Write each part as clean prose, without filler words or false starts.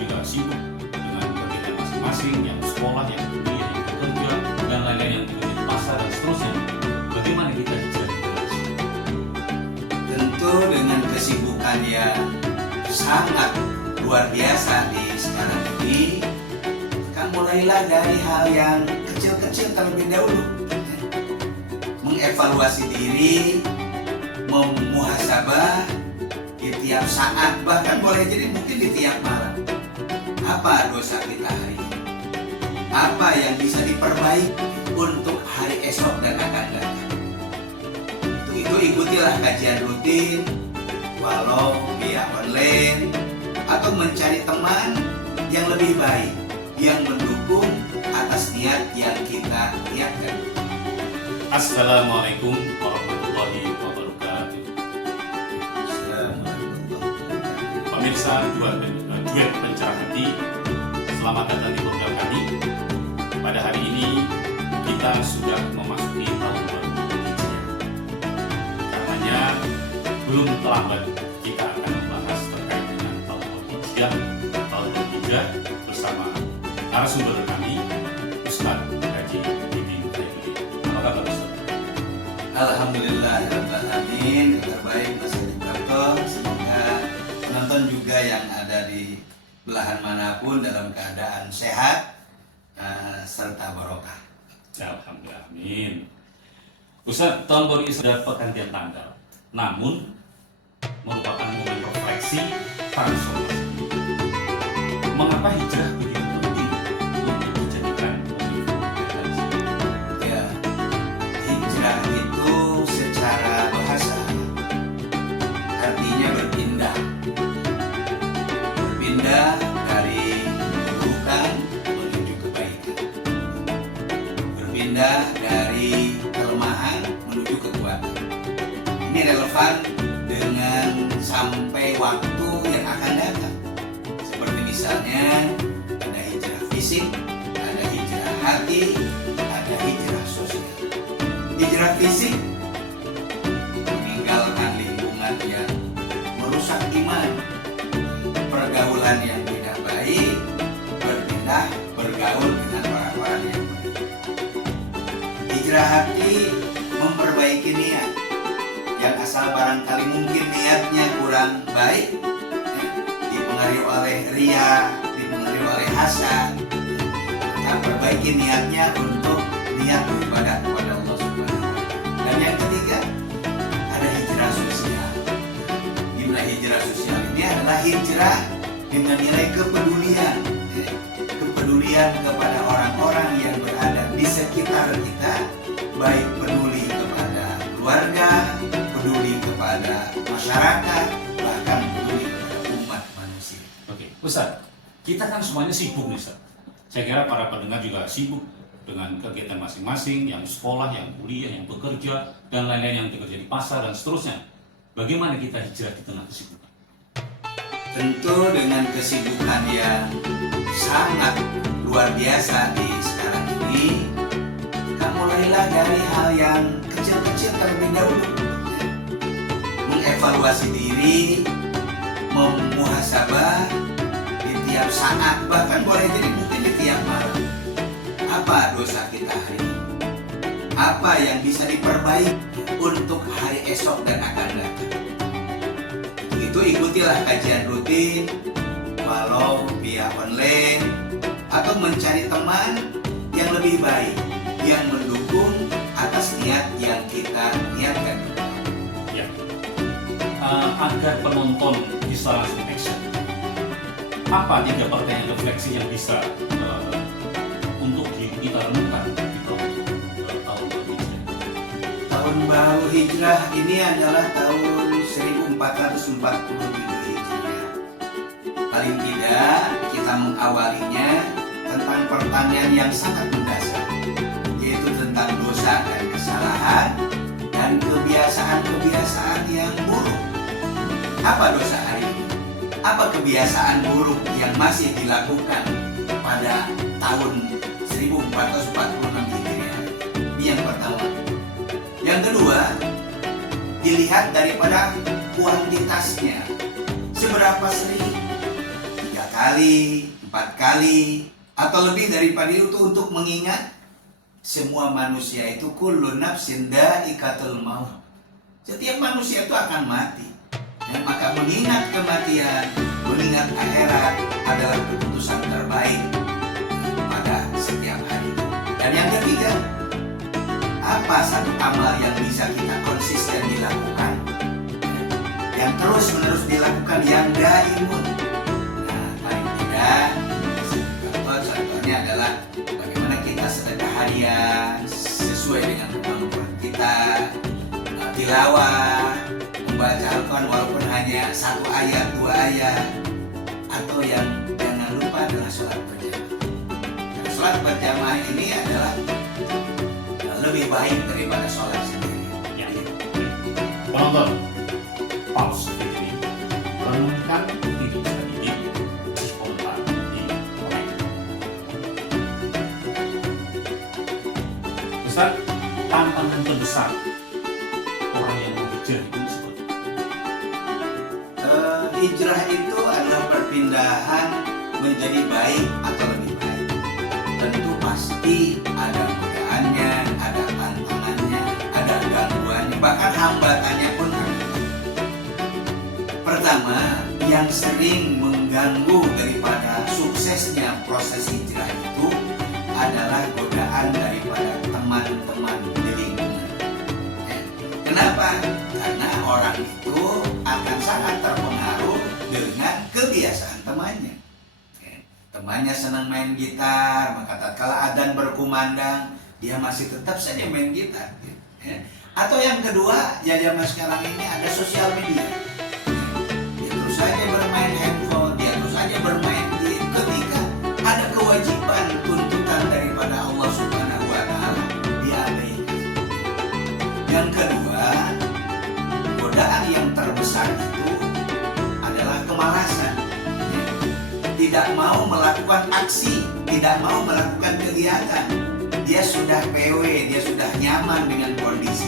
juga sibuk dengan kegiatan masing-masing, yang sekolah, yang kuliah, yang bekerja, dan lain-lain yang bekerja di pasar dan seterusnya. Bagaimana kita hijrah di tengah kesulitan? Tentu dengan kesibukan yang sangat luar biasa di sekarang ini, kan mulailah dari hal yang kecil-kecil terlebih dahulu. Mengevaluasi diri, memuhasabah di tiap saat, bahkan boleh jadi mungkin di tiap malam. Apa dosa kita hari ini? Apa yang bisa diperbaiki untuk hari esok dan akan datang? Untuk itu ikutilah kajian rutin, walau via online, atau mencari teman yang lebih baik, yang mendukung atas niat yang kita niatkan. Assalamualaikum warahmatullahi wabarakatuh. Pemirsa duet pencerah hati, selamat datang di program kami. Pada hari ini kita sudah memasuki tahun baru Hijriah. Karenanya belum terlambat kita akan membahas terkait dengan tahun baru Hijriah, bersama narasumber kami, Ustaz Haji Didin Khairuddin. Apa kabar Ustaz? Alhamdulillah, Rabbil Alamin, terbaik Mas Editorto. Semoga penonton juga yang ada di belahan manapun dalam keadaan sehat serta barokah. Alhamdulillah, amin. Ustaz, tahun baru ini sudah pergantian tanggal, namun merupakan momen refleksi transformasi. Mengapa hijrah begitu penting untuk dijadikan momen refleksi? Ya, hijrah itu secara bahasa artinya berpindah. Berpindah dari keburukan menuju kebaikan. Berpindah dari kelemahan menuju kekuatan. Ini relevan dengan sampai waktu yang akan datang. Seperti misalnya ada hijrah fisik, ada hijrah hati, ada hijrah sosial. Hijrah fisik meninggalkan lingkungan yang merusak iman, pergaulan yang tidak baik, berpindah bergaul dengan orang-orang yang baik. Hijrah hati memperbaiki niat yang asal barangkali mungkin niatnya kurang baik, dipengaruhi oleh ria, dipengaruhi oleh hasad. Kita perbaiki niatnya untuk niat beribadah kepada Allah Subhanahu wa Ta'ala. Dan yang ketiga, ada hijrah sosial. Dimana hijrah sosial ini adalah hijrah dengan nilai kepedulian, kepedulian kepada orang-orang yang berada di sekitar kita, baik peduli kepada keluarga, peduli kepada masyarakat, bahkan peduli kepada umat manusia. Oke, Ustaz, kita kan semuanya sibuk nih Ustaz. Saya kira para pendengar juga sibuk dengan kegiatan masing-masing, yang sekolah, yang kuliah, yang bekerja, dan lain-lain yang bekerja di pasar dan seterusnya. Bagaimana kita hijrah di tengah kesibukan? Tentu dengan kesibukan yang sangat luar biasa di sekarang ini, kita mulailah dari hal yang kecil-kecil terlebih dahulu. Mengevaluasi diri, memuhasabah di tiap saat, bahkan boleh jadi mungkin di tiap malam. Apa dosa kita hari ini? Apa yang bisa diperbaiki untuk hari esok dan akan datang? Itu ikutilah kajian rutin, walau via online, atau mencari teman yang lebih baik, yang mendukung atas niat yang kita niatkan. Ya, agar penonton bisa langsung action. Apa 3 pertanyaan refleksi yang bisa untuk kita renungkan di tahun baru Hijriah? Tahun baru Hijrah ini adalah tahun 1440 Hijriah. Paling tidak kita mengawalinya tentang pertanyaan yang sangat mendasar, yaitu tentang dosa dan kesalahan dan kebiasaan-kebiasaan yang buruk. Apa dosa hari ini? Apa kebiasaan buruk yang masih dilakukan pada tahun 1446 Hijriah? Ini yang pertama. Yang kedua, dilihat daripada kuantitasnya. Seberapa sering? 3 kali, 4 kali, atau lebih daripada itu untuk mengingat semua manusia itu kullu nafsin dha'iqatul maut. Setiap manusia itu akan mati. Dan maka mengingat kematian, mengingat akhirat adalah keputusan terbaik pada setiap hari. Dan yang ketiga, apa satu amal yang bisa kita konsisten dilakukan, yang terus-menerus dilakukan, yang daimun. Nah, paling tidak, contohnya adalah bagaimana kita sedekah harian sesuai dengan kemampuan kita, tilawah, membaca Al-Quran walaupun hanya 1 ayat, 2 ayat, atau yang jangan lupa adalah sholat berjamaah. Karena sholat berjamaah ini adalah lebih baik daripada sholat sendiri. Ya. Penonton, pause video ini. Renungkan hidup sedikit di spontan di komen. Ustaz, tantangan terbesar orang yang mau hijrah itu seperti Hijrah itu adalah perpindahan menjadi baik atau lebih baik. Tentu pasti ada godaannya, ada tantangannya, ada gangguannya, bahkan hambatannya pun ada. Pertama, yang sering mengganggu daripada suksesnya proses hijrah itu adalah godaan daripada teman-teman di lingkungan. Kenapa? Karena orang itu akan sangat terpengaruh dengan kebiasaan temannya. Temannya senang main gitar, maka tatkala adzan berkumandang, dia masih tetap saja main gitar. Atau yang kedua, ya zaman sekarang ini ada sosial media. Dia terus saja bermain handphone, dia terus saja bermain game. Ketika ada kewajiban tuntutan daripada Allah Subhanahu wa Ta'ala, dia abaikan. Yang kedua, godaan yang terbesar itu adalah kemalasan. Tidak mau melakukan aksi, tidak mau melakukan kegiatan. Dia sudah PW, dia sudah nyaman dengan kondisi.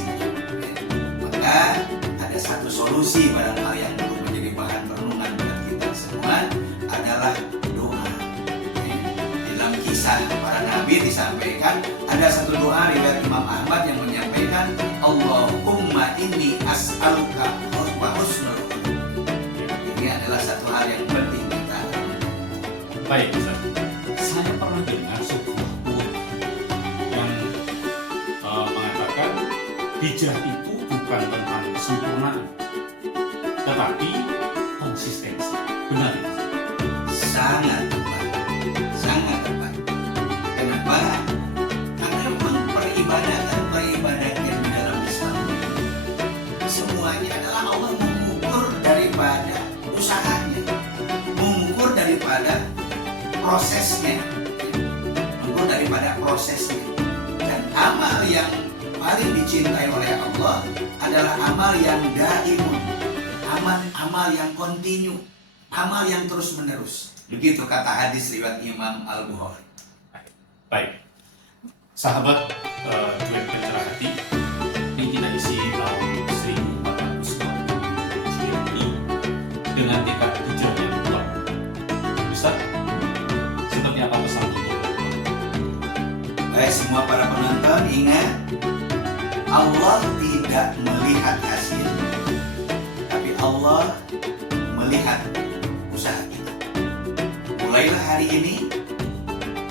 Maka ada satu solusi barangkali yang perlu menjadi bahan renungan bagi kita semua adalah doa. Dalam kisah para nabi disampaikan ada satu doa riwayat Imam Ahmad yang menyampaikan, Allahumma inni as'aluka husnul khuluq. Ini adalah satu hal yang penting kita. baik, Ustaz. Saya pernah dengar sebuah quote yang mengatakan hijrah itu bukan tentang kesempurnaan, tetapi konsistensi. Benar ya? Sangat tepat, sangat tepat. Kenapa? Karena memang peribadatan yang di dalam Islam semuanya adalah Allah mengukur daripada usahanya, mengukur daripada prosesnya, mengukur daripada prosesnya. Dan amal yang paling dicintai oleh Allah adalah amal yang daimun, amal yang kontinu, amal yang terus menerus. Begitu kata hadis riwayat Imam Al-Bukhari. Baik, sahabat duet pencerah hati, ini kita isi tahun 1400 ini dengan tekad hijrah yang kuat. Ustaz, seperti apa pesan untuk Baik semua para penonton, ingat Allah tidak melihat hasil, tapi Allah melihat usaha kita. Mulailah hari ini,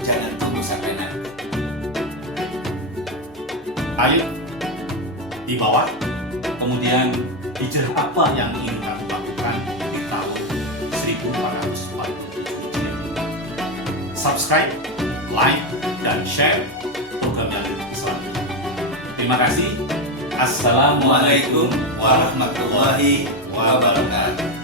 jangan tunggu sampai nanti. ayo di bawah, kemudian hijrah apa yang ingin kamu lakukan di tahun 1447 Hijriah. Subscribe, like, dan share program yang selanjutnya. Terima kasih. Assalamualaikum Assalamualaikum warahmatullahi wabarakatuh.